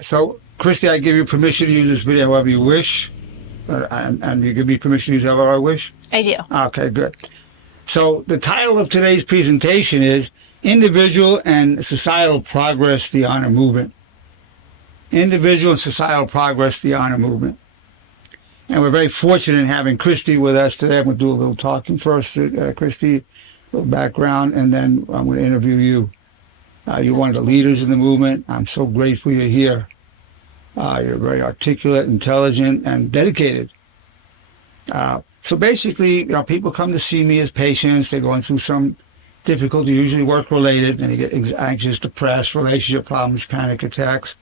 So, Cristy, I give you permission to use this video however you wish, and you give me permission to use it however I wish? I do. Okay, good. So the title of today's presentation is Individual and Societal Progress, the Honor Movement. Individual and Societal Progress, the Honor Movement. And we're very fortunate in having Cristy with us today. I'm going to do a little talking first, Cristy, a little background, and then I'm going to interview you. You're one of the leaders in the movement. I'm so grateful you're here. You're very articulate, intelligent, and dedicated. So basically, people come to see me as patients. They're going through some difficulty, usually work-related, and they get anxious, depressed, relationship problems, panic attacks.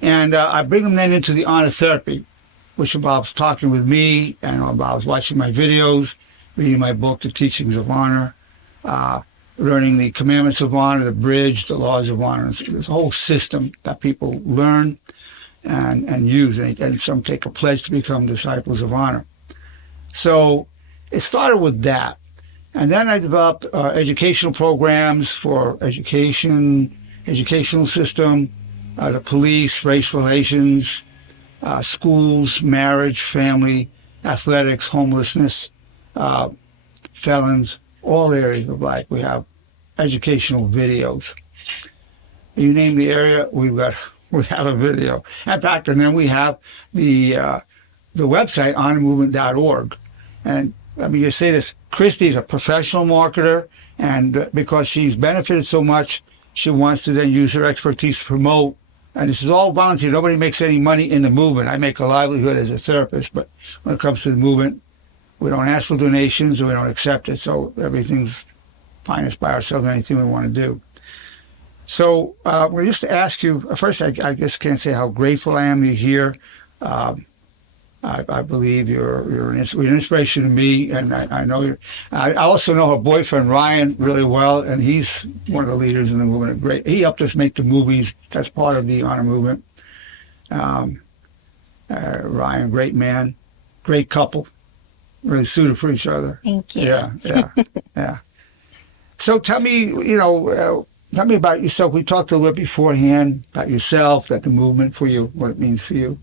And I bring them then into the honor therapy, which involves talking with me and involves watching my videos, reading my book, The Teachings of Honor, learning the commandments of honor, the bridge, the laws of honor. There's a whole system that people learn and use, and some take a pledge to become disciples of honor. So it started with that. And then I developed educational programs for educational system, the police, race relations, schools, marriage, family, athletics, homelessness, felons, all areas of life. We have educational videos. You name the area, we have a video. In fact, and then we have the website, honormovement.org. And let me just say this, Cristy is a professional marketer, and because she's benefited so much, she wants to then use her expertise to promote. And this is all volunteer. Nobody makes any money in the movement. I make a livelihood as a therapist, but when it comes to the movement, we don't ask for donations and we don't accept it. So everything's financed by ourselves, anything we want to do. So we're just to ask you, first, I guess can't say how grateful I am you're here. I believe you're an inspiration to me, and I know you're. I also know her boyfriend Ryan really well, and he's one of the leaders in the movement. Great, he helped us make the movies. That's part of the honor movement. Ryan, great man, great couple, really suited for each other. Thank you. Yeah. So tell me, tell me about yourself. We talked a little bit beforehand about yourself, that the movement for you, what it means for you.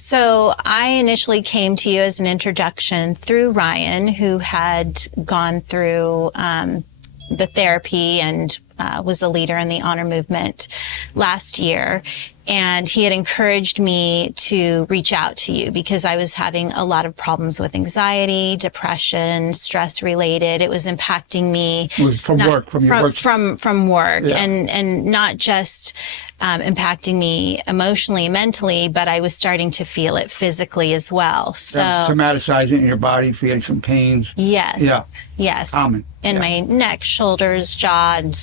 So I initially came to you as an introduction through Ryan, who had gone through the therapy and was a leader in the honor movement last year. And he had encouraged me to reach out to you because I was having a lot of problems with anxiety, depression, stress related. It was impacting me. It was from work. Yeah. And not just impacting me emotionally, mentally, but I was starting to feel it physically as well. So somaticizing in your body, feeling some pains. Yes. Yeah. Yes. Common. In my neck, shoulders, jaw, and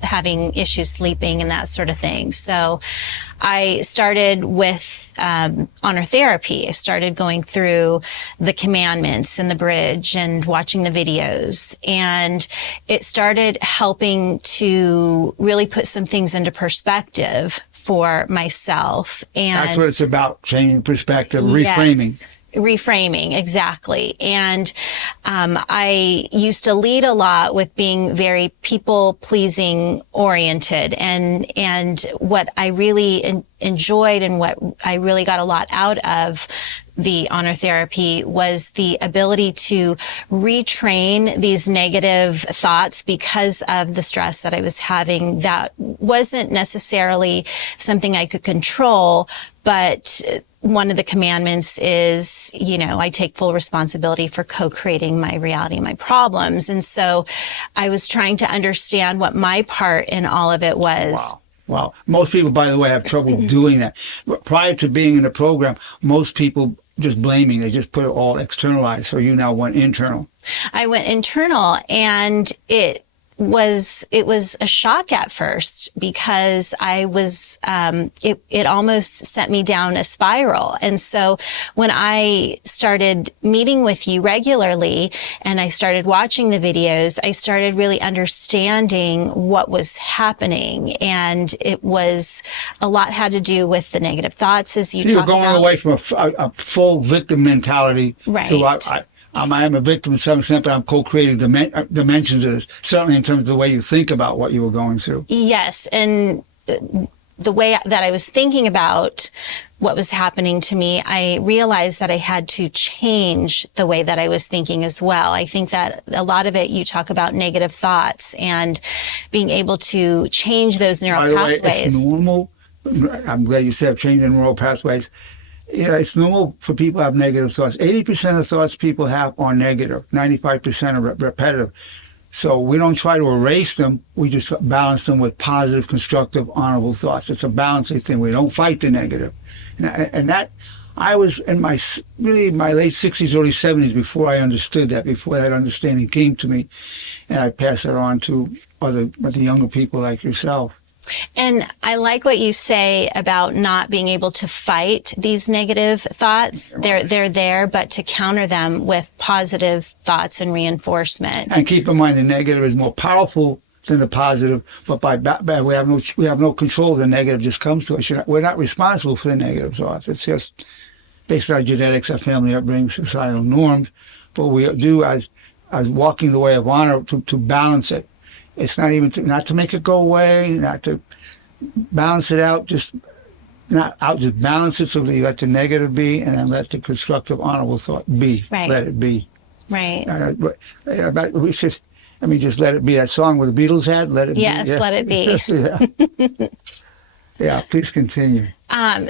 having issues sleeping and that sort of thing. So I started with honor therapy. I started going through the commandments and the bridge and watching the videos. And it started helping to really put some things into perspective for myself. And that's what it's about, changing perspective, reframing. Yes. Reframing, exactly. And I used to lead a lot with being very people-pleasing oriented. And what I really enjoyed and what I really got a lot out of the honor therapy was the ability to retrain these negative thoughts because of the stress that I was having. That wasn't necessarily something I could control, but one of the commandments is, I take full responsibility for co-creating my reality and my problems. And so I was trying to understand what my part in all of it was. Wow. Most people, by the way, have trouble doing that. Prior to being in the program, most people just blaming, they just put it all externalized. So you now went internal. I went internal, and it was a shock at first because I was, it almost sent me down a spiral. And so when I started meeting with you regularly and I started watching the videos, I started really understanding what was happening. And it was a lot had to do with the negative thoughts, as you talked about. You're going away from a full victim mentality. Right. To I am a victim to some extent, but I'm co-creating dimensions of this, certainly in terms of the way you think about what you were going through. Yes. And the way that I was thinking about what was happening to me, I realized that I had to change the way that I was thinking as well. I think that a lot of it, you talk about negative thoughts and being able to change those neural By the way, pathways. it's normal. I'm glad you said changing neural pathways. It's normal for people to have negative thoughts. 80% of the thoughts people have are negative. 95% are repetitive. So we don't try to erase them. We just balance them with positive, constructive, honorable thoughts. It's a balancing thing. We don't fight the negative. And that, I was in my late 60s, early 70s before I understood that, before that understanding came to me. And I pass it on to other younger people like yourself. And I like what you say about not being able to fight these negative thoughts. They're there, but to counter them with positive thoughts and reinforcement. And keep in mind, the negative is more powerful than the positive, but we have no control. The negative just comes to us. We're not responsible for the negative thoughts. It's just based on our genetics, our family upbringing, societal norms. But we do as walking the way of honor to balance it. It's not even not to make it go away, not to balance it out, just balance it so that you let the negative be and then let the constructive, honorable thought be. Right. Let it be. Right. We should, just let it be. That song where the Beatles had, Let It Be. Yes, Let It Be. Yeah. Yeah, please continue.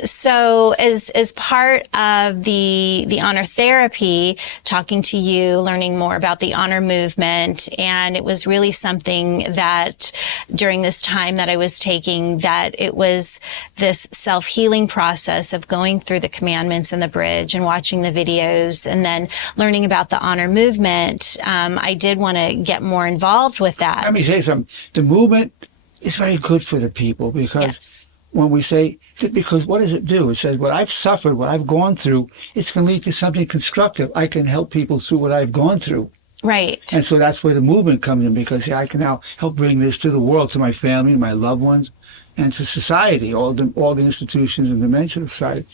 So as part of the honor therapy, talking to you, learning more about the honor movement, and it was really something that during this time that I was taking, that it was this self-healing process of going through the commandments and the bridge and watching the videos and then learning about the honor movement. I did want to get more involved with that. Let me say something. The movement is very good for the people because Yes. when we say, because what does it do? It says, what I've suffered, what I've gone through, it's going to lead to something constructive. I can help people through what I've gone through. Right. And so that's where the movement comes in, because I can now help bring this to the world, to my family, my loved ones, and to society, all the institutions and dimensions of society.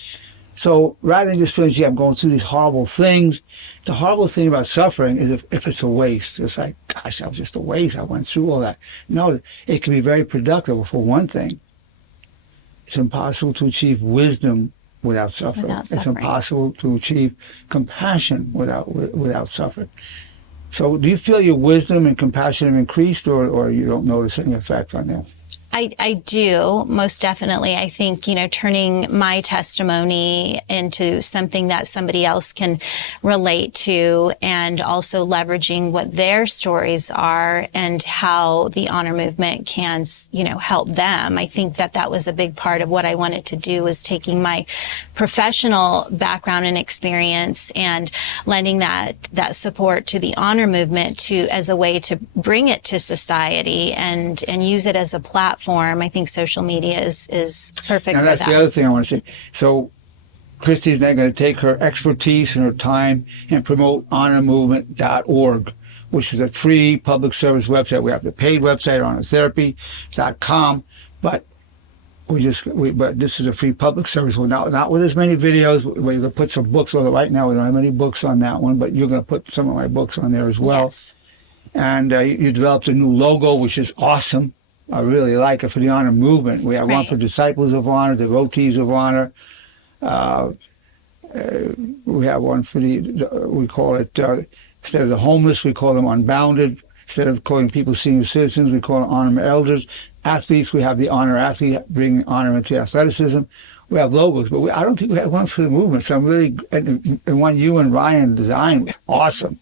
So rather than just feeling, gee, I'm going through these horrible things, the horrible thing about suffering is if it's a waste. It's like, gosh, that was just a waste. I went through all that. No, it can be very productive. For one thing, it's impossible to achieve wisdom without suffering. It's impossible to achieve compassion without suffering. So do you feel your wisdom and compassion have increased, or you don't notice any effect on that? I do, most definitely. I think, turning my testimony into something that somebody else can relate to, and also leveraging what their stories are and how the honor movement can, help them. I think that was a big part of what I wanted to do, was taking my professional background and experience and lending that support to the honor movement as a way to bring it to society and use it as a platform. I think social media is perfect for that. That's the other thing I want to say. So Cristy's now going to take her expertise and her time and promote honormovement.org, which is a free public service website. We have the paid website, honortherapy.com, but this is a free public service. Well, not with as many videos. We're going to put some books on it. Right now we don't have any books on that one, but you're going to put some of my books on there as well. Yes. And you developed a new logo, which is awesome. I really like it, for the honor movement. We have one for disciples of honor, devotees of honor. We have one for we call it, instead of the homeless, we call them unbounded. Instead of calling people senior citizens, we call them honor elders. Athletes, we have the honor athlete, bringing honor into athleticism. We have logos, but I don't think we have one for the movement. So I'm really, and one you and Ryan designed, awesome.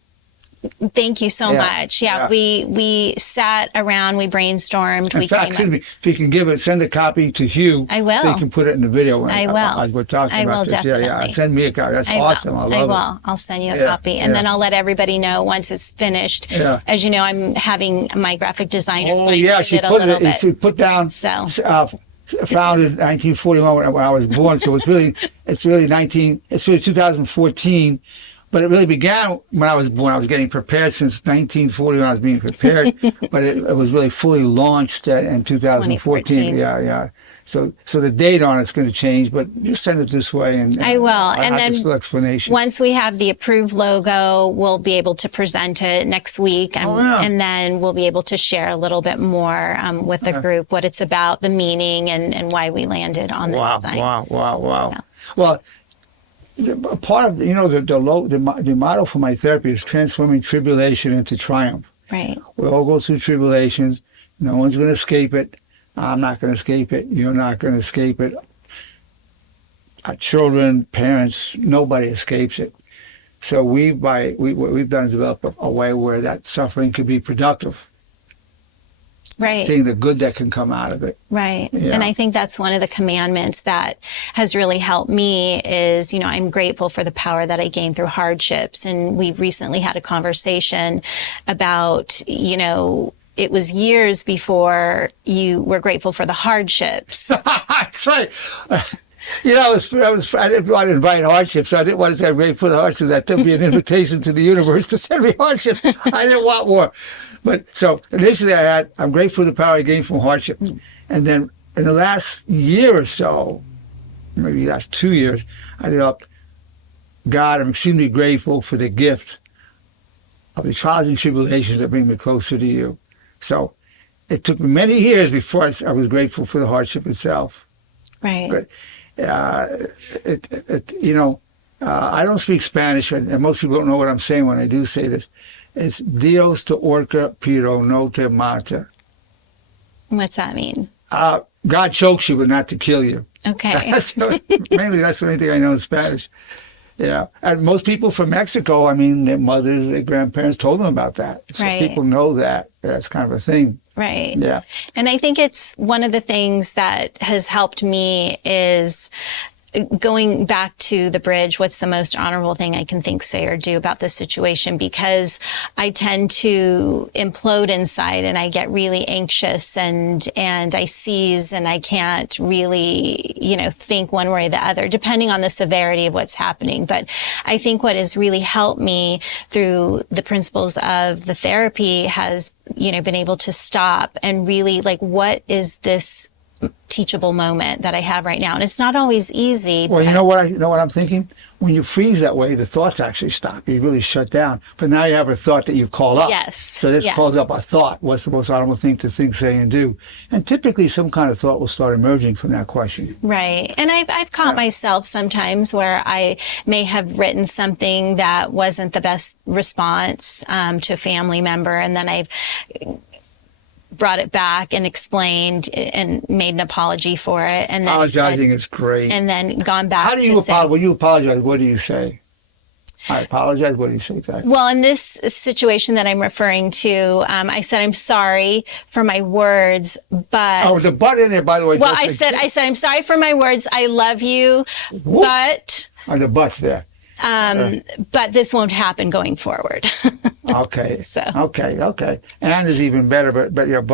Thank you so much. Yeah, we sat around, we brainstormed. In fact, excuse me, if you can send a copy to Hugh. I will. So you can put it in the video. I will. As we're talking I about will this. definitely. Yeah. Send me a copy. That's awesome. I love it. I will. I'll send you a copy. And then I'll let everybody know once it's finished. Yeah. As you know, I'm having my graphic designer. Oh, yeah. She put down. So. Founded in 1941 when I was born. So it's really 2014. But it really began when I was getting prepared since 1940 when I was being prepared. But it was really fully launched in 2014. Yeah. So the date on it's going to change, but just send it this way, and I will. I'll And have then this little explanation. once we have the approved logo, we'll be able to present it next week, and then we'll be able to share a little bit more with the group what it's about, the meaning, and why we landed on the design. Wow. So. Well, part of the motto for my therapy is transforming tribulation into triumph. Right. We all go through tribulations. No one's going to escape it. I'm not going to escape it. You're not going to escape it. Our children, parents, nobody escapes it. So what we've done is develop a way where that suffering could be productive. Right. Seeing the good that can come out of it. Right. Yeah. And I think that's one of the commandments that has really helped me is, I'm grateful for the power that I gained through hardships. And we recently had a conversation about, it was years before you were grateful for the hardships. That's right. I didn't want to invite hardships, so I didn't want to say I'm grateful for the hardships. That took me an invitation to the universe to send me hardships. I didn't want more. But so initially I'm grateful for the power I gained from hardship. And then in the last year or so, maybe last 2 years, I developed, God, I'm extremely grateful for the gift of the trials and tribulations that bring me closer to you. So it took me many years before I was grateful for the hardship itself. Right. But, I don't speak Spanish, and most people don't know what I'm saying when I do say this. It's Dios te orca, pero no te mata. What's that mean? God chokes you, but not to kill you. Okay. That's the only thing I know in Spanish. Yeah. And most people from Mexico, their mothers, their grandparents told them about that. So Right. people know that. That's kind of a thing. Right. Yeah. And I think it's one of the things that has helped me is going back to the bridge, what's the most honorable thing I can think, say, or do about this situation? Because I tend to implode inside and I get really anxious and I seize and I can't really, think one way or the other, depending on the severity of what's happening. But I think what has really helped me through the principles of the therapy has, been able to stop and really what is this teachable moment that I have right now. And it's not always easy. Well, you know what I'm thinking? When you freeze that way, the thoughts actually stop. You really shut down. But now you have a thought that you call up. Yes. So this calls up a thought. What's the most honorable thing to think, say, and do? And typically some kind of thought will start emerging from that question. Right. And I've caught myself sometimes where I may have written something that wasn't the best response to a family member. And then I've brought it back and explained and made an apology for it. And then apologizing is great. And then gone back. How do you apologize? When you apologize, what do you say? I apologize. What do you say to that? Well, in this situation that I'm referring to, I said I'm sorry for my words, but the but in there, by the way. Well, I said I'm sorry for my words. I love you, but the but's there. But this won't happen going forward. Okay. So. Okay. And is even better, but it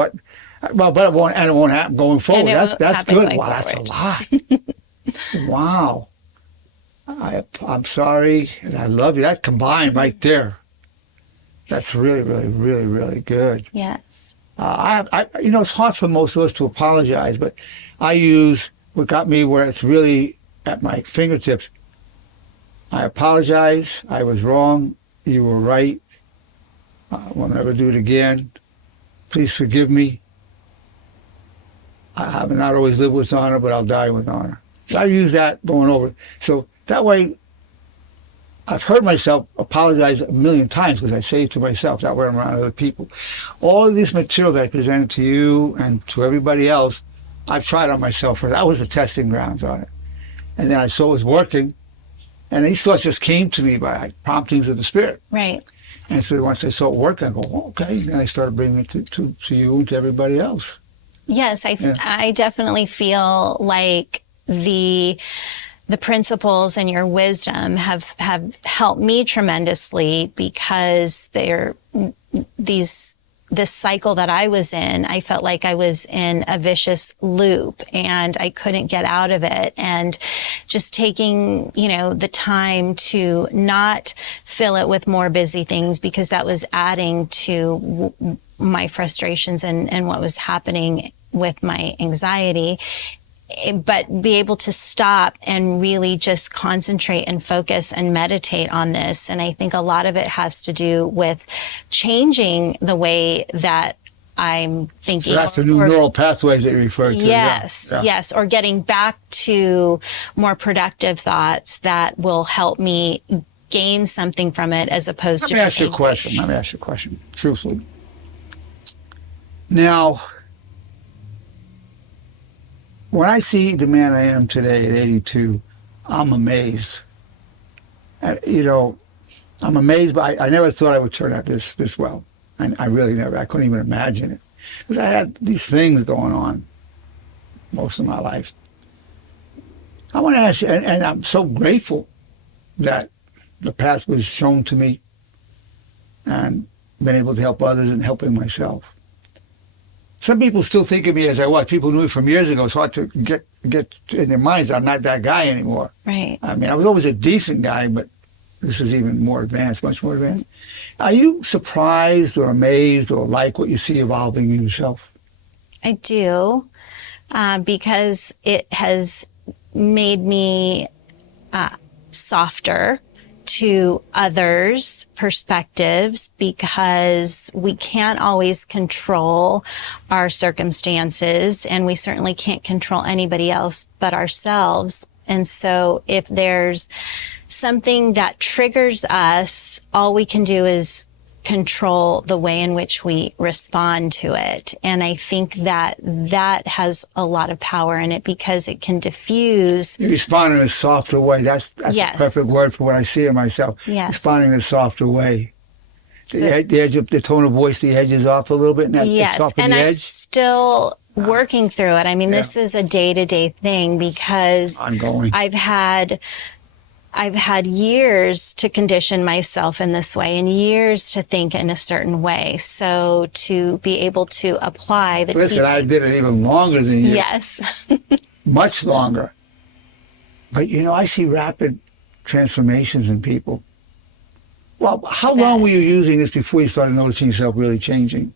won't happen going forward. That's good. Wow, that's a lot. Wow. I'm sorry, and I love you. That's combined right there. That's really, really, really, really good. Yes. It's hard for most of us to apologize, but I use what got me where it's really at my fingertips. I apologize. I was wrong. You were right. I will never do it again. Please forgive me. I have not always lived with honor, but I'll die with honor. So I use that going over. So that way, I've heard myself apologize a million times because I say it to myself. That way I'm around other people. All of this material that I presented to you and to everybody else, I've tried on myself. That was the testing grounds on it. And then I saw it was working. And these thoughts just came to me by promptings of the Spirit. Right. And so once I saw it work, I go, okay. And I started bringing it to you and to everybody else. Yes, I definitely feel like the principles and your wisdom have helped me tremendously because these this cycle that I was in, I felt like I was in a vicious loop and I couldn't get out of it. And just taking, the time to not fill it with more busy things, because that was adding to my frustrations and what was happening with my anxiety. But be able to stop and really just concentrate and focus and meditate on this. And I think a lot of it has to do with changing the way that I'm thinking. So that's the new neural pathways that you referred to. Yes, yes. Or getting back to more productive thoughts that will help me gain something from it, as opposed to... Let me ask you a question, truthfully. Now, when I see the man I am today at 82, I'm amazed. I'm amazed, but I never thought I would turn out this well. I really never. I couldn't even imagine it. Because I had these things going on most of my life. I want to ask you, and I'm so grateful that the path was shown to me and been able to help others and helping myself. Some people still think of me as I was. People knew me from years ago. It's hard to get in their minds I'm not that guy anymore. Right. I mean, I was always a decent guy, but this is even more advanced, much more advanced. Are you surprised or amazed or like what you see evolving in yourself? I do, because it has made me softer to others' perspectives, because we can't always control our circumstances, and we certainly can't control anybody else but ourselves. And so if there's something that triggers us, all we can do is control the way in which we respond to it. And I think that has a lot of power in it, because it can diffuse. You respond in a softer way. That's Yes. a perfect word for what I see in myself. Yes. Responding in a softer way. The edge of the tone of voice, the edge is off a little bit. And Yes, and I'm still working through it. I mean, this is a day-to-day thing, because ongoing. I've had years to condition myself in this way and years to think in a certain way. So to be able to apply the Listen, I did it even longer than you. Yes. Much longer. But, I see rapid transformations in people. Well, how long were you using this before you started noticing yourself really changing?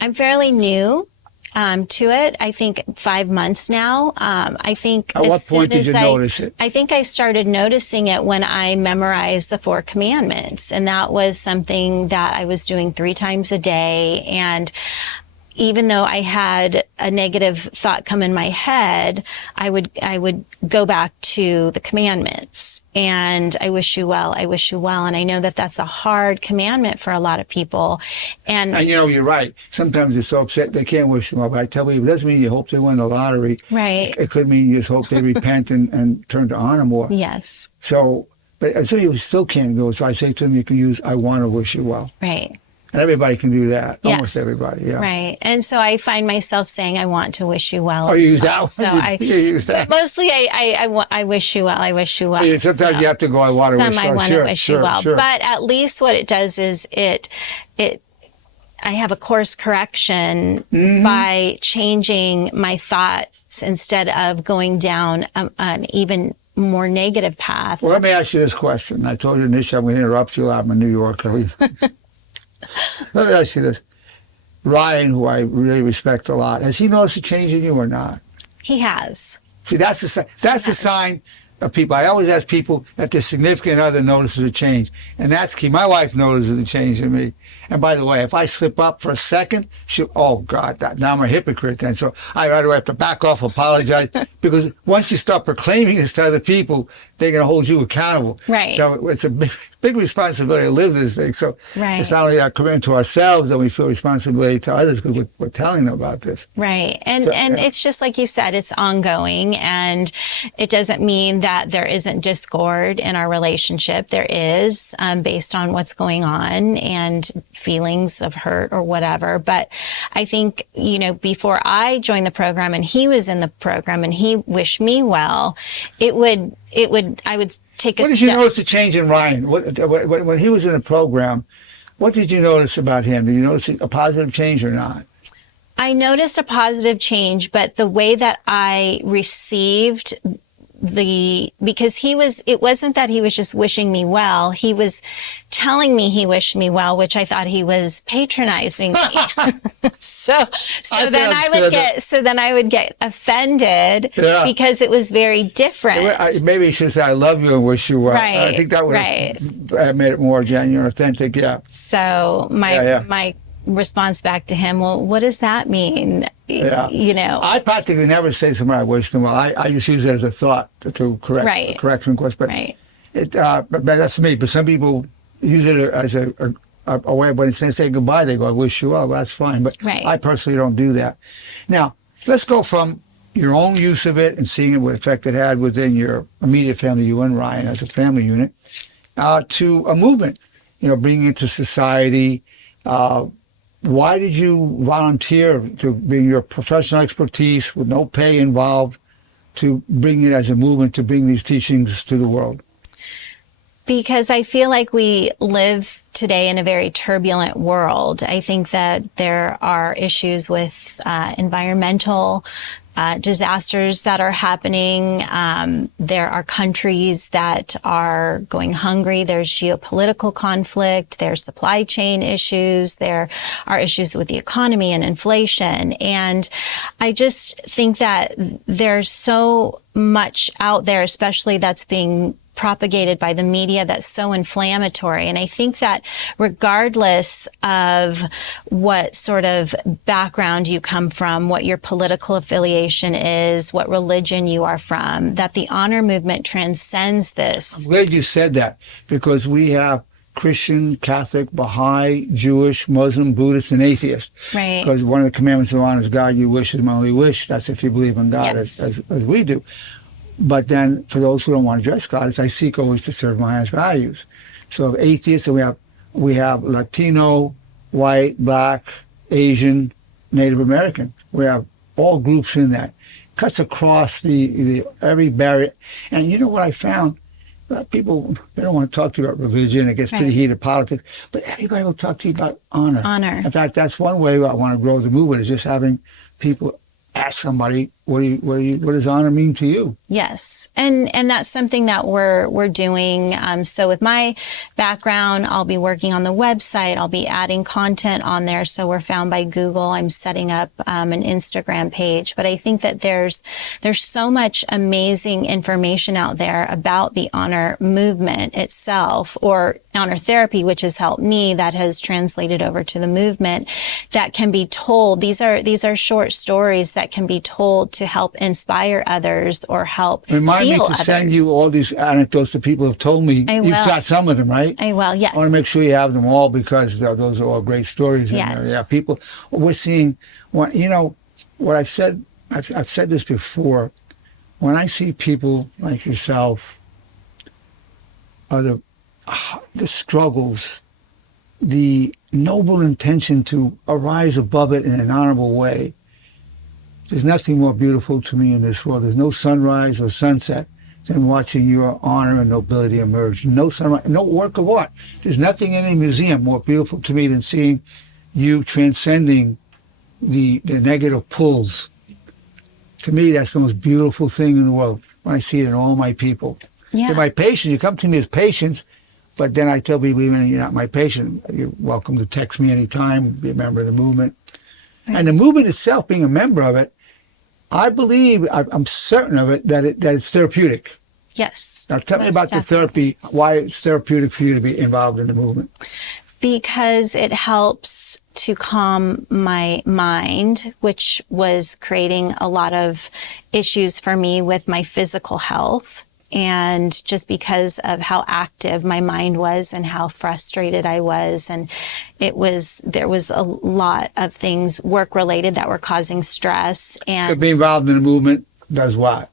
I'm fairly new to it. I think 5 months now. I think at what point did you notice it? I think I started noticing it when I memorized the 4 commandments, and that was something that I was doing 3 times a day. And even though I had a negative thought come in my head, I would go back to the commandments, and I wish you well, I wish you well. And I know that that's a hard commandment for a lot of people. And you're right. Sometimes they're so upset they can't wish them well. But I tell you, it doesn't mean you hope they win the lottery. Right. It could mean you just hope they repent and turn to honor more. Yes. So, but so you still can't go. So I say to them, you can use, I want to wish you well. Right. And everybody can do that. Yes. Almost everybody, yeah. Right. And so I find myself saying, I want to wish you well. Oh, you use that one? So you use that. Mostly I wish you well, I wish you well. Yeah, sometimes you have to go, I want to wish you well. I want to wish you well. Sure. But at least what it does is I have a course correction by changing my thoughts instead of going down an even more negative path. Well, let me ask you this question. I told you initially I'm going to interrupt you. I'm a New Yorker. Let me ask you this. Ryan, who I really respect a lot, has he noticed a change in you or not? He has. See, that's a sign of people. I always ask people if their significant other notices a change. And that's key. My wife notices a change in me. And by the way, if I slip up for a second, oh God, now I'm a hypocrite then. So I either have to back off, apologize, because once you start proclaiming this to other people, they're going to hold you accountable. Right. So it's a big responsibility to live this thing. So right. It's not only our commitment to ourselves that we feel responsibility to others, because we're telling them about this. Right. And it's just like you said, it's ongoing, and it doesn't mean that there isn't discord in our relationship. There is, based on what's going on and feelings of hurt or whatever. But I think, before I joined the program and he was in the program and he wished me well, I would take a step. When did you notice a change in Ryan? When he was in the program, What did you notice about him? Did you notice a positive change or not? I noticed a positive change, but the way that I received because it wasn't that he was just wishing me well. He was telling me he wished me well, which I thought he was patronizing me. so then I would get offended because it was very different. Maybe you should say, I love you and wish you well. Right, I think that would have made it more genuine, authentic. Yeah. So my response back to him, well, what does that mean? Yeah. I practically never say to somebody I wish them well. I just use it as a thought to correction course. But but that's me. But some people use it as a way, when they say goodbye, they go, I wish you well. That's fine. But I personally don't do that. Now, let's go from your own use of it and seeing what effect it had within your immediate family, you and Ryan as a family unit, to a movement, bringing it to society. Why did you volunteer to bring your professional expertise with no pay involved to bring it as a movement, to bring these teachings to the world? Because I feel like we live today in a very turbulent world. I think that there are issues with environmental disasters that are happening. There are countries that are going hungry. There's geopolitical conflict. There's supply chain issues. There are issues with the economy and inflation. And I just think that there's so much out there, especially that's being propagated by the media, that's so inflammatory. And I think that regardless of what sort of background you come from, what your political affiliation is, what religion you are from, that the honor movement transcends this. I'm glad you said that, because we have Christian, Catholic, Baha'i, Jewish, Muslim, Buddhist, and atheist. Right. Because one of the commandments of honor is God, your wish is my only wish. That's if you believe in God, as we do. But then for those who don't want to dress God, I seek always to serve my highest values. So atheists, we have Latino, white, black, Asian, Native American. We have all groups in that. Cuts across the every barrier. And you know what I found? People, they don't want to talk to you about religion. It gets pretty heated, politics. But everybody will talk to you about honor. Honor. In fact, that's one way I want to grow the movement, is just having people ask somebody, what does honor mean to you? Yes. And that's something that we're doing. So with my background, I'll be working on the website. I'll be adding content on there. So we're found by Google. I'm setting up an Instagram page. But I think that there's so much amazing information out there about the honor movement itself, or honor therapy, which has helped me, that has translated over to the movement, that can be told. These are short stories that can be told to help inspire others or help Remind heal me to others. send you all these anecdotes that people have told me. I will. You've got some of them, right? I will, yes. I want to make sure you have them all, because those are all great stories. Yes. Yeah, people, we're seeing, what I've said, I've said this before, when I see people like yourself, the struggles, the noble intention to arise above it in an honorable way, there's nothing more beautiful to me in this world. There's no sunrise or sunset than watching your honor and nobility emerge. No sunrise, no work of art. There's nothing in a museum more beautiful to me than seeing you transcending the negative pulls. To me, that's the most beautiful thing in the world, when I see it in all my people. Yeah. My patients, you come to me as patients, but then I tell people, even if you're not my patient, you're welcome to text me anytime, be a member of the movement. Right. And the movement itself, being a member of it, I believe, I'm certain of it, that it's therapeutic. Yes. Now tell me about the therapy, why it's therapeutic for you to be involved in the movement. Because it helps to calm my mind, which was creating a lot of issues for me with my physical health. And just because of how active my mind was and how frustrated I was, and there was a lot of things work related that were causing stress. And so being involved in the movement does what?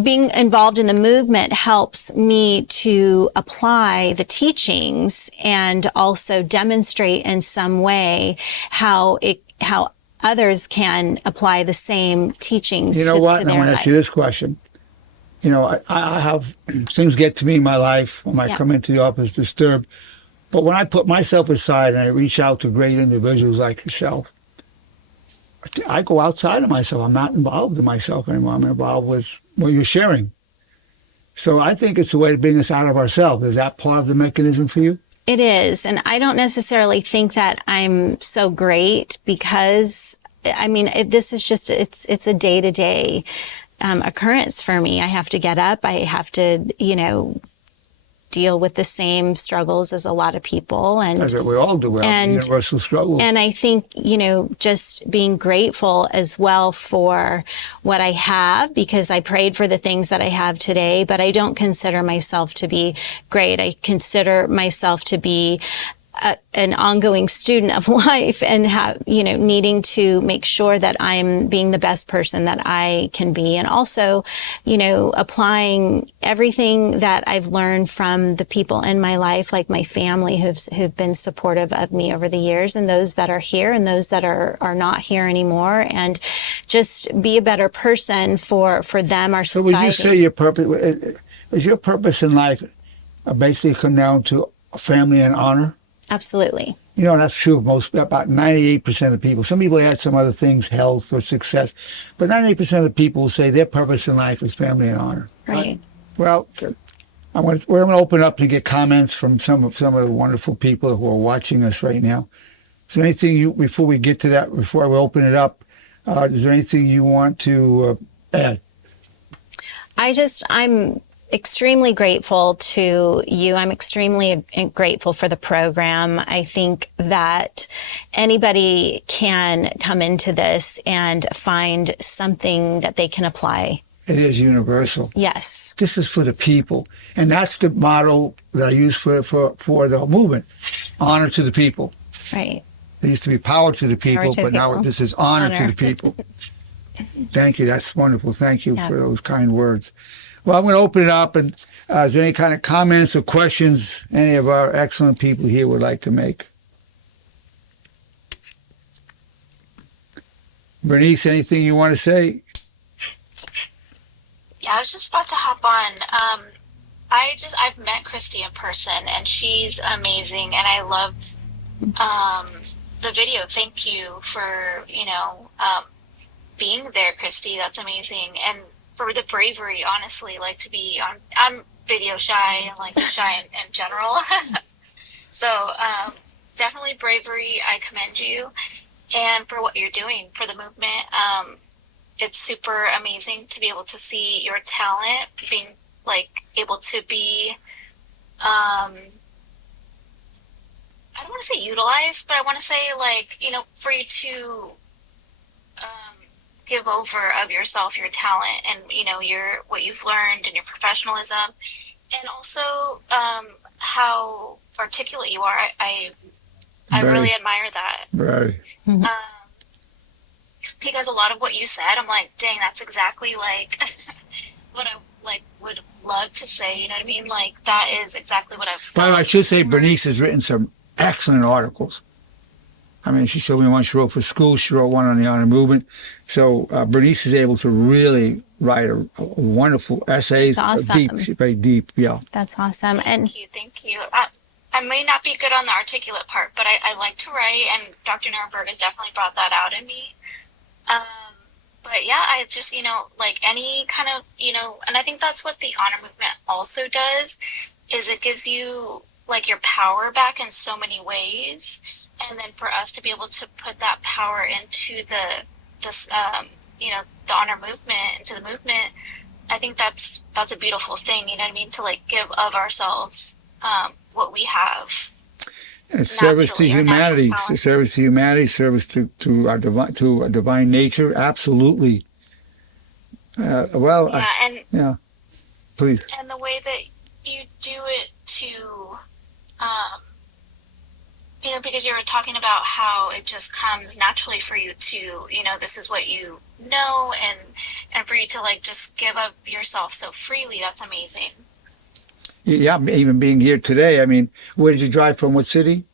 Being involved in the movement helps me to apply the teachings and also demonstrate in some way how others can apply the same teachings. You know what? I want to ask you this question. I have things get to me in my life when I come into the office disturbed. But when I put myself aside and I reach out to great individuals like yourself, I go outside of myself. I'm not involved in myself anymore. I'm involved with what you're sharing. So I think it's a way to bring us out of ourselves. Is that part of the mechanism for you? It is. And I don't necessarily think that I'm so great because, I mean, this is just, it's a day-to-day occurrence for me. I have to get up. I have to, deal with the same struggles as a lot of people. And That's what we all do. We have the universal struggle. And I think, just being grateful as well for what I have, because I prayed for the things that I have today, but I don't consider myself to be great. I consider myself to be an ongoing student of life and needing to make sure that I'm being the best person that I can be. And also, applying everything that I've learned from the people in my life, like my family who've been supportive of me over the years, and those that are here and those that are not here anymore, and just be a better person for them, our society. So would you say your purpose, is your purpose in life basically come down to family and honor? Absolutely. That's true of about 98% of people. Some people add some other things, health or success, but 98% of the people will say their purpose in life is family and honor. Right. Well, we're going to open up to get comments from some of the wonderful people who are watching us right now. Is there anything before we get to that, before we open it up, is there anything you want to add? I'm extremely grateful to you. I'm extremely grateful for the program. I think that anybody can come into this and find something that they can apply. It is universal. Yes. This is for the people. And that's the motto that I use for the movement. Honor to the people. Right. There used to be power to the people, but now this is honor to the people. Thank you. That's wonderful. Thank you for those kind words. Well, I'm going to open it up, and is there any kind of comments or questions any of our excellent people here would like to make? Bernice, anything you want to say? Yeah, I was just about to hop on. I've met Cristy in person, and she's amazing, and I loved the video. Thank you for being there, Cristy. That's amazing. And for the bravery, honestly, like to be on, I'm video shy and like shy in general. So definitely bravery. I commend you, and for what you're doing for the movement. It's super amazing to be able to see your talent being like able to be, I don't want to say utilized, but I want to say for you to give over of yourself, your talent, and what you've learned and your professionalism, and also how articulate you are. I really admire that. Right. Because a lot of what you said, I'm like, dang, that's exactly like what I would love to say. You know what I mean? Like that is exactly what I've. By the way, I should say Bernice has written some excellent articles. I mean, she showed me one she wrote for school. She wrote one on the honor movement. So Bernice is able to really write a wonderful essays. That's awesome. Very deep, yeah. That's awesome. Thank you. I may not be good on the articulate part, but I like to write, and Dr. Nerenberg has definitely brought that out in me. But yeah, I just, like any kind of, and I think that's what the honor movement also does, is it gives you like your power back in so many ways. And then for us to be able to put that power into the honor movement, into the movement, I think that's a beautiful thing, you know what I mean? To like give of ourselves, what we have. And service to humanity, service to our divine nature, absolutely. Please. And the way that you do it to, because you were talking about how it just comes naturally for you to, this is what you know, and for you to like just give up yourself so freely, that's amazing. Yeah, even being here today, I mean, where did you drive from? What city?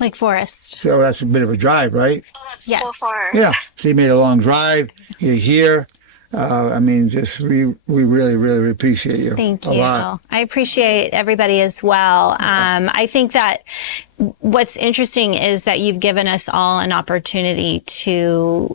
Lake Forest. So that's a bit of a drive, right? Oh, that's so far. Yeah. So you made a long drive. You're here. I mean, just we really, really appreciate you. Thank a you. lot. I appreciate everybody as well. I think that what's interesting is that you've given us all an opportunity to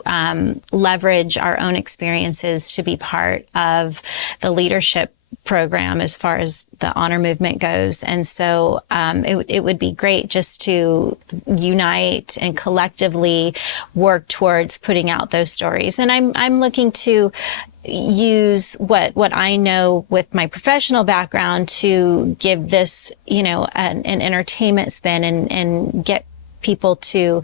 leverage our own experiences to be part of the leadership program as far as the honor movement goes. And so it would be great just to unite and collectively work towards putting out those stories. And I'm looking to use what I know with my professional background to give this, an entertainment spin and get people to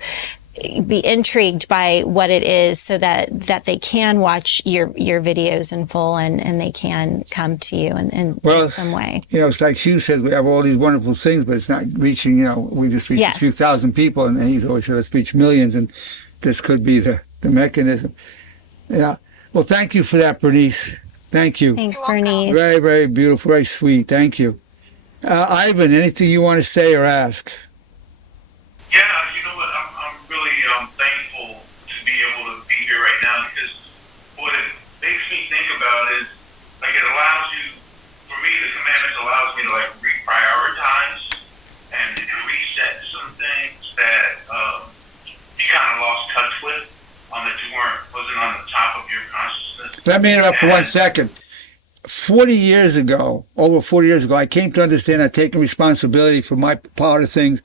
be intrigued by what it is so that they can watch your videos in full and they can come to you in some way. It's like Hugh says, we have all these wonderful things, but it's not reaching, we just reached a few thousand people, and he's always said, let's reach millions, and this could be the mechanism. Yeah. Well, thank you for that, Bernice. Thank you. Thanks, Bernice. Very, very beautiful, very sweet. Thank you. Ivan, anything you want to say or ask? Yeah, you know what? I'm really thankful to be able to be here right now, because what it makes me think about is, like, it allows you, for me, the commandments allows me to, like, reprioritize and reset some things that you kind of lost touch with, that you wasn't on the top of your consciousness. Let me interrupt for 1 second. 40 years ago, over 40 years ago, I came to understand that taking responsibility for my part of things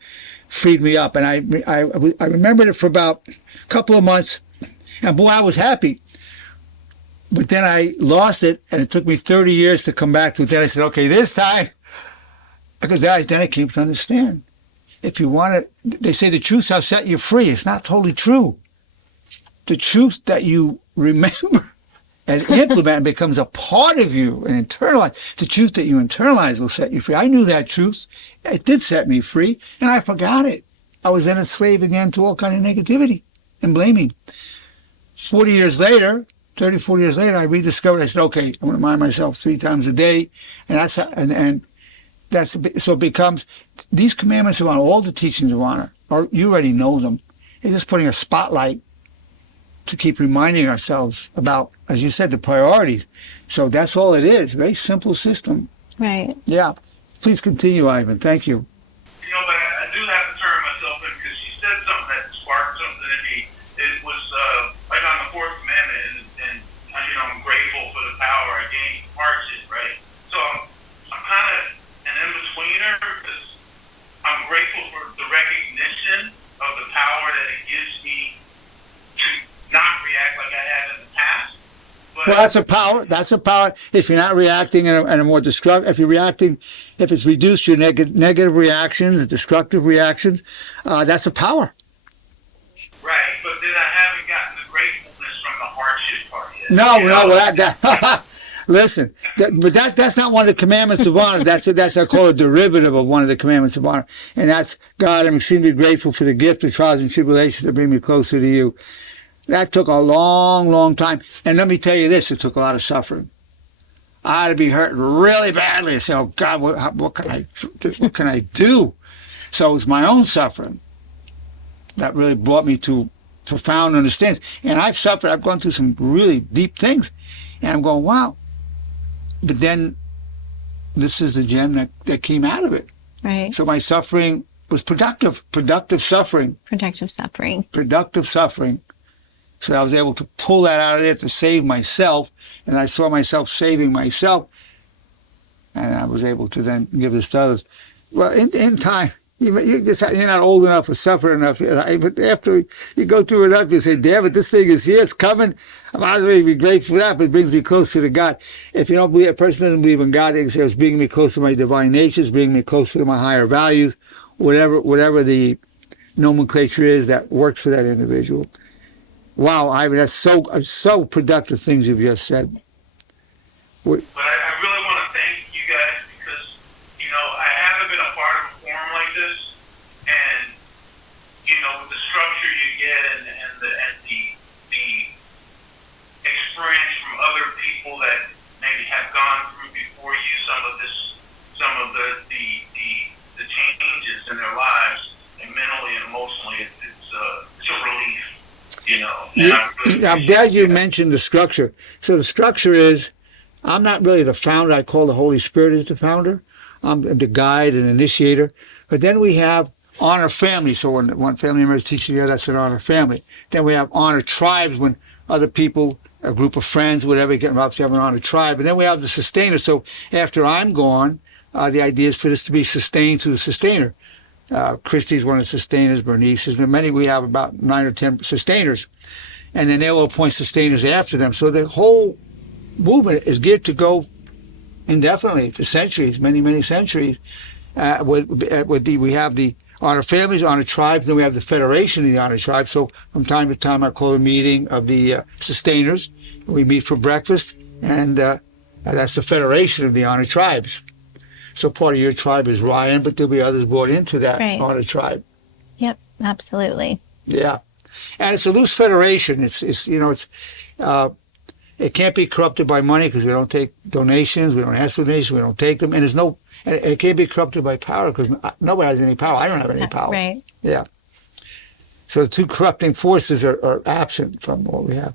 freed me up. And I remembered it for about a couple of months, and boy, I was happy. But then I lost it, and it took me 30 years to come back to it. Then I said, okay, this time, because then I came to understand. If you want to, they say the truth shall set you free. It's not totally true. The truth that you remember and implement becomes a part of you and internalize. The truth that you internalize will set you free. I knew that truth. It did set me free, and I forgot it. I was then a slave again to all kind of negativity and blaming. 40 years later, 40 years later, I rediscovered. I said, okay, I'm going to mind myself 3 times a day, and that's so it becomes these commandments of honor, all the teachings of honor, you already know them. It's just putting a spotlight to keep reminding ourselves about, as you said, the priorities. So that's all it is. Very simple system. Right. Yeah. Please continue, Ivan. Thank you. But I do have to turn myself in, because she said something that sparked something in me. It was like on the 4th commandment, and I'm grateful for the power I gained from hardship, right? So I'm kind of an in-betweener, because I'm grateful for the recognition of the power that it gives me to not react like I have in the past. Well, that's a power. That's a power. If you're not reacting in a more destructive, if it's reduced your negative reactions, destructive reactions, that's a power. Right, but then I haven't gotten the gratefulness from the hardship part yet. No, listen, that's not one of the commandments of honor. That's I call a derivative of one of the commandments of honor, and that's God. I'm extremely grateful for the gift of trials and tribulations that bring me closer to you. That took a long, long time. And let me tell you this, it took a lot of suffering. I had to be hurt really badly and say, oh God, what can I do? So it was my own suffering that really brought me to profound understanding. And I've gone through some really deep things. And I'm going, wow. But then this is the gem that came out of it. Right. So my suffering was productive suffering. Productive suffering. So I was able to pull that out of there to save myself, and I saw myself saving myself, and I was able to then give this to others. Well, in time, you're not old enough or suffer enough. But after you go through enough, you say, damn it, this thing is here, it's coming. I might as well be grateful for that, but it brings me closer to God. If you don't believe, a person doesn't believe in God, they can say it's bringing me closer to my divine nature, it's bringing me closer to my higher values, whatever the nomenclature is that works for that individual. Wow, Ivan, that's so productive things you've just said. But I really want to thank you guys, because, I haven't been a part of a forum like this, and, with the structure you get and the experience from other people that maybe have gone through before you some of the changes in their lives, and mentally and emotionally, it's a relief, And I really I'm glad you appreciate that. mentioned the structure. So the structure is, I'm not really the founder. I call the Holy Spirit as the founder. I'm the guide and initiator. But then we have honor family. So when one family member is teaching the other, that's an honor family. Then we have honor tribes when other people, a group of friends, whatever, get involved, so you have an honor tribe. And then we have the sustainer. So after I'm gone, the idea is for this to be sustained through the sustainer. Christy's one of the sustainers, Bernice is. Many, we have about 9 or 10 sustainers. And then they'll appoint sustainers after them. So the whole movement is geared to go indefinitely for centuries, many, many centuries. We have the honor families, honor tribes, then we have the federation of the honor tribes. So from time to time, I call a meeting of the sustainers. We meet for breakfast, and that's the federation of the honor tribes. So part of your tribe is Ryan, but there'll be others brought into that Right. honor tribe. Yep, absolutely. Yeah, and it's a loose federation. It can't be corrupted by money because we don't take donations. We don't ask for donations. We don't take them, and it can't be corrupted by power because nobody has any power. I don't have any power. Right. Yeah. So the two corrupting forces are absent from what we have.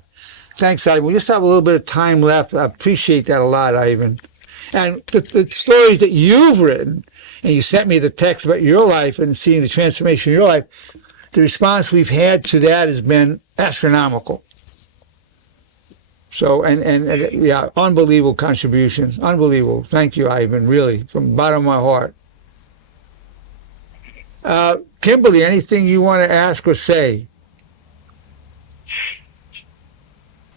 Thanks, Ivan. We just have a little bit of time left. I appreciate that a lot, Ivan. And the stories that you've written, and you sent me the text about your life and seeing the transformation in your life, the response we've had to that has been astronomical. So, and yeah, unbelievable contributions. Unbelievable. Thank you, Ivan, really, from the bottom of my heart. Kimberly, anything you want to ask or say?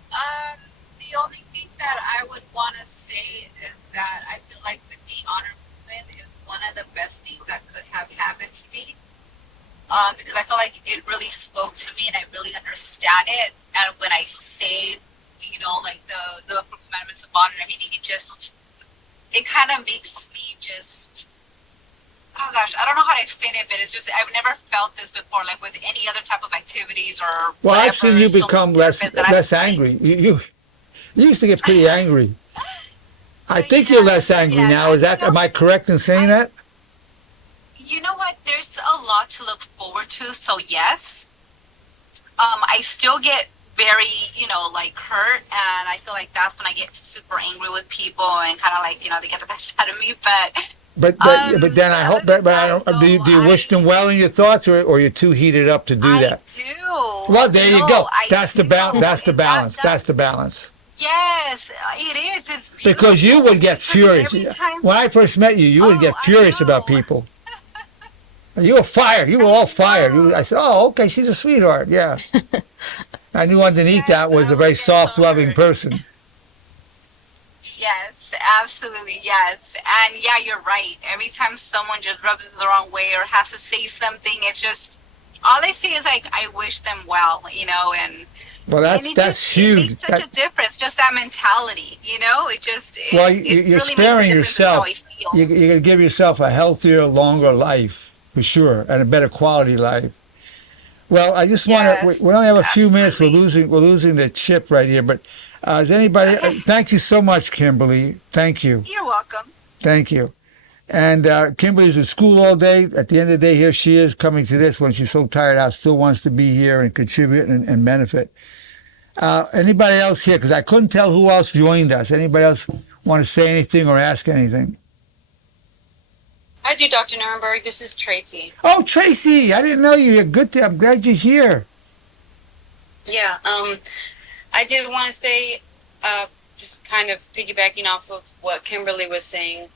The only thing that I would want to say is that I feel like with the honor movement is one of the best things that could have happened to me. Because I feel like it really spoke to me and I really understand it. And when I say, like the commandments of honor and everything, it kind of makes me just, oh gosh, I don't know how to explain it, but it's just, I've never felt this before, like with any other type of activities or Well, whatever. I've seen you So become many less different that less I've- angry. You used to get pretty angry. I think you're less angry now. Am I correct in saying that? You know what? There's a lot to look forward to. So yes, I still get very, like hurt, and I feel like that's when I get super angry with people and kind of like, they get the best out of me. But then I hope. But I don't. Do you wish them well in your thoughts, or you're too heated up to do that? I do. Well, there you go. I That's the do. balance. That's the And balance. that- That's the balance. Yes, it is. It's beautiful. Because you would get Because furious. every time- When I first met you, you would get I furious about know. people. You were fired. You were all fired. I said, "Oh, okay, she's a sweetheart." Yeah. I knew underneath that was a very soft, loving person. Yes, absolutely, yes. And yeah, you're right. Every time someone just rubs it the wrong way or has to say something, it's just, all they say is like, I wish them well, and Well, and it that's It huge. makes such a difference, just that mentality, Well, it you're really sparing makes a difference in how yourself. I feel. You're going to give yourself a healthier, longer life, for sure, and a better quality life. Well, I just want to. Yes, We only have a few minutes. We're absolutely. losing the chip right here. But is anybody? Okay. Thank you so much, Kimberly. Thank you. You're welcome. Thank you. And Kimberly's in school all day. At the end of the day, here she is coming to this when she's so tired out, still wants to be here and contribute and benefit. Anybody else here? Because I couldn't tell who else joined us. Anybody else want to say anything or ask anything? I do, Dr. Nerenberg. This is Tracy. Oh, Tracy, I didn't know you were good. I'm glad you're here. Yeah, I did want to say, just kind of piggybacking off of what Kimberly was saying,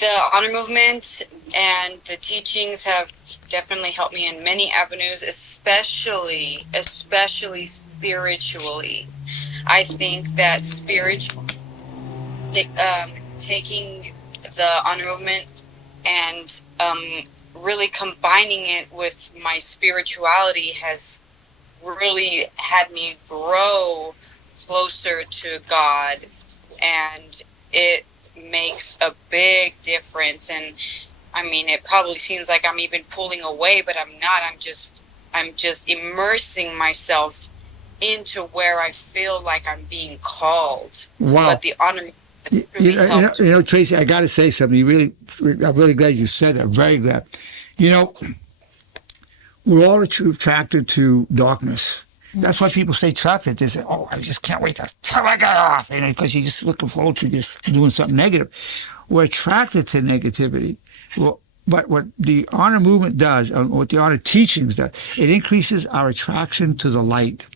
the honor movement and the teachings have definitely helped me in many avenues, especially spiritually. I think that taking the honor movement and really combining it with my spirituality has really had me grow closer to God, and it makes a big difference. And I mean, it probably seems like I'm even pulling away, but I'm not. I'm just immersing myself into where I feel like I'm being called. Wow. But the honor You know, Tracy, I got to say something. I'm really glad you said that. Very glad. We're all attracted to darkness. That's why people stay trapped at this. Oh, I just can't wait till I get off. And because you're just looking forward to just doing something negative. We're attracted to negativity. Well, but what the honor movement does, what the honor teachings does, it increases our attraction to the light.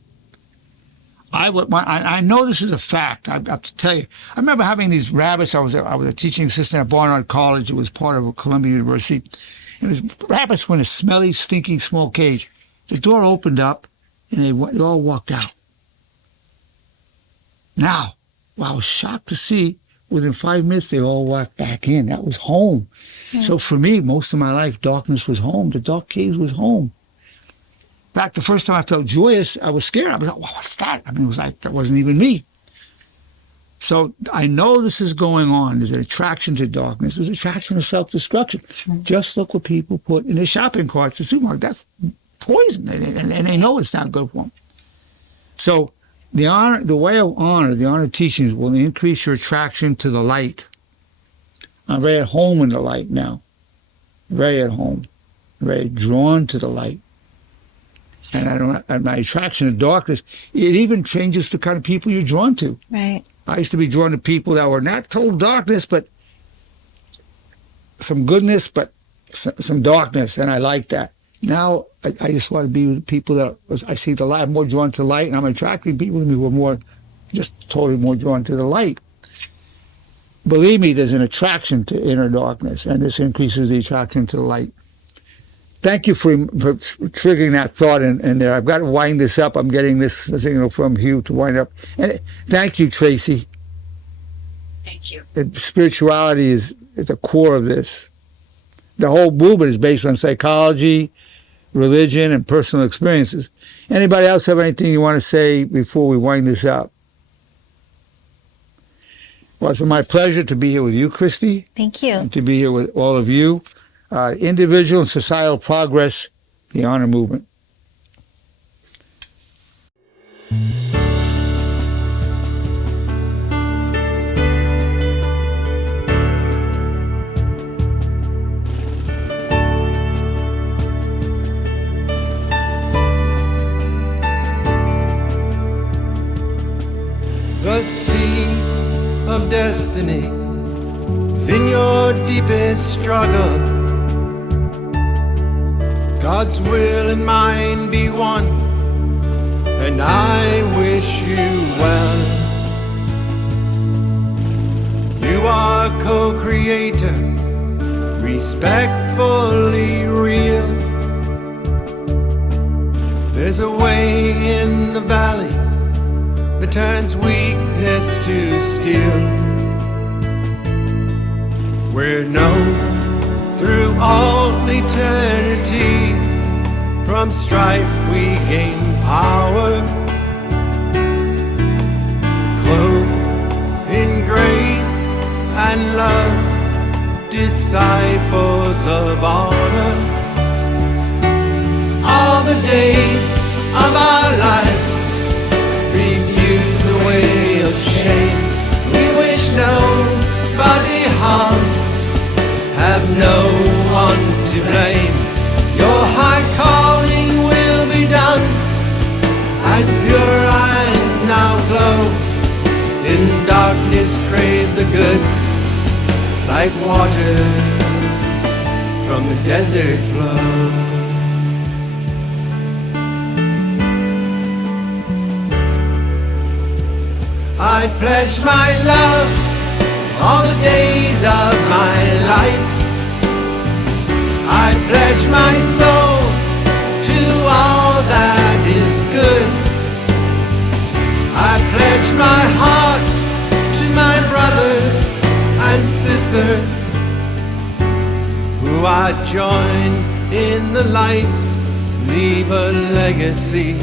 I know this is a fact. I have to tell you. I remember having these rabbits. I was a teaching assistant at Barnard College. It was part of Columbia University. And these rabbits were in a smelly, stinky, small cage. The door opened up, and they all walked out. Now, I was shocked to see within 5 minutes they all walked back in. That was home. Mm. So for me, most of my life, darkness was home. The dark caves was home. In fact, the first time I felt joyous, I was scared. I was like, what's that? I mean, it was like, that wasn't even me. So I know this is going on. There's an attraction to darkness. There's an attraction to self-destruction. Mm. Just look what people put in their shopping carts, the supermarket. That's poison, and they know it's not good for them. So the way of honor, the honor teachings will increase your attraction to the light. I'm very at home in the light now. Very at home. Very drawn to the light. And my attraction to darkness, it even changes the kind of people you're drawn to. Right. I used to be drawn to people that were not total darkness, but some goodness, but some darkness, and I like that. Now, I just want to be with people that I see the light. I'm more drawn to light, and I'm attracting people to me who are more, just totally more drawn to the light. Believe me, there's an attraction to inner darkness, and this increases the attraction to the light. Thank you for triggering that thought in there. I've got to wind this up. I'm getting this signal from Hugh to wind up. And thank you, Tracy. Thank you. Spirituality is at the core of this. The whole movement is based on psychology, religion, and personal experiences. Anybody else have anything you want to say before we wind this up? Well, it's been my pleasure to be here with you, Cristy. Thank you. And to be here with all of you. Individual and societal progress, the honor movement. The sea of destiny is in your deepest struggle. God's will and mine be one, and I wish you well. You are co-creator, respectfully real. There's a way in the valley that turns weakness to steel. We're known through all eternity, from strife we gain power, clothed in grace and love, disciples of honor. All the days of our lives refuse the way of shame. We wish nobody harm, have no one to blame. Your high calling will be done, and pure eyes now glow. In darkness crave the good, like waters from the desert flow. I pledge my love all the days of my life. I pledge my soul to all that is good. I pledge my heart to my brothers and sisters who I join in the light, leave a legacy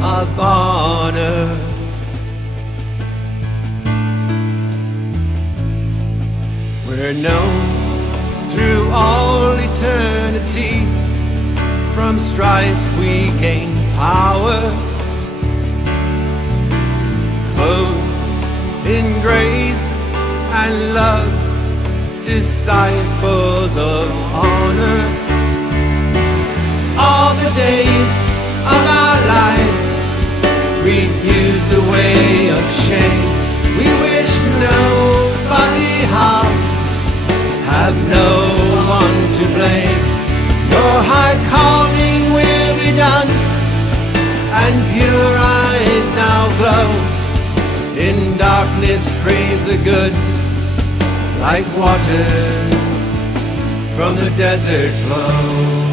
of honor. We're known through all eternity, from strife we gain power, clothed in grace and love, disciples of honor. All the days of refuse the way of shame. We wish nobody harm, have no one to blame. Your high calling will be done, and pure eyes now glow. In darkness crave the good, like waters from the desert flow.